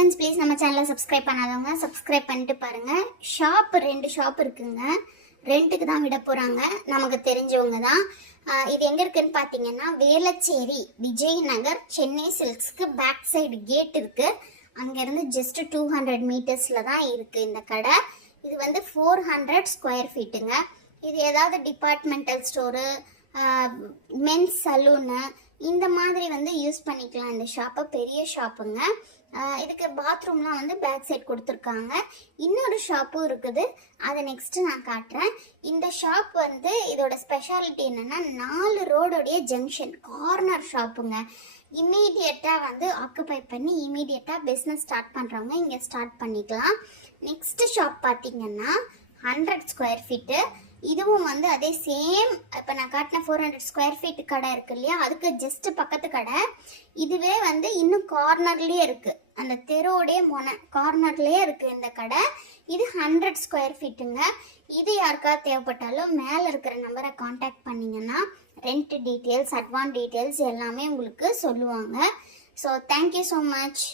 Friends, please நம்ம சேனலை subscribe பண்ணாதவங்க சப்ஸ்கிரைப் பண்ணிட்டு பாருங்க. ரெண்டு ஷாப் இருக்குங்க. ரெண்டுக்கு தான் விட போறாங்க. நமக்கு தெரிஞ்சவங்க தான். இது எங்க இருக்குன்னு பாத்தீங்கன்னா Velachery Vijay Nagar Chennai சில்க்ஸ்க்கு back side gate இருக்கு. அங்கிருந்து ஜஸ்ட் 200 மீட்டர்ஸ்ல தான் இருக்கு இந்த கடை. இது வந்து 400 ஸ்கொயர் ஃபீட்டுங்க. இது ஏதாவது டிபார்ட்மெண்டல் ஸ்டோரு, மென்ஸ் சலூனு இந்த மாதிரி வந்து யூஸ் பண்ணிக்கலாம். இந்த ஷாப்பை பெரிய ஷாப்புங்க. இதுக்கு பாத்ரூம்லாம் வந்து பேக் சைட் கொடுத்துருக்காங்க. இன்னொரு ஷாப்பும் இருக்குது, அதை நெக்ஸ்ட் நான் காட்டுறேன். இந்த ஷாப் வந்து இதோட ஸ்பெஷாலிட்டி என்னன்னா 4 ரோடோடைய ஜங்ஷன் கார்னர் ஷாப்புங்க. இமீடியட்டாக வந்து ஆக்குபை பண்ணி இமீடியட்டாக பிஸ்னஸ் ஸ்டார்ட் பண்ணுறவங்க இங்கே ஸ்டார்ட் பண்ணிக்கலாம். நெக்ஸ்ட் ஷாப் பார்த்தீங்கன்னா 100 ஸ்கொயர் ஃபீட்டு. இதுவும் வந்து அதே சேம் இப்போ நான் காட்டின 400 ஸ்கொயர் ஃபீட் கடை இருக்கு இல்லையா, அதுக்கு ஜஸ்ட் பக்கத்து கடை. இதுவே வந்து இன்னும் கார்னர்லேயே இருக்கு, அந்த தெருவோடைய கார்னர்லேயே இருக்கு இந்த கடை. இது 100 ஸ்கொயர் ஃபீட்டுங்க. இது யாருக்காவது தேவைப்பட்டாலும் மேலே இருக்கிற நம்பரை காண்டாக்ட் பண்ணிங்கன்னா ரெண்ட் டீட்டெயில்ஸ், அட்வான்ஸ் டீட்டெயில்ஸ் எல்லாமே உங்களுக்கு சொல்லுவாங்க. So thank you so much.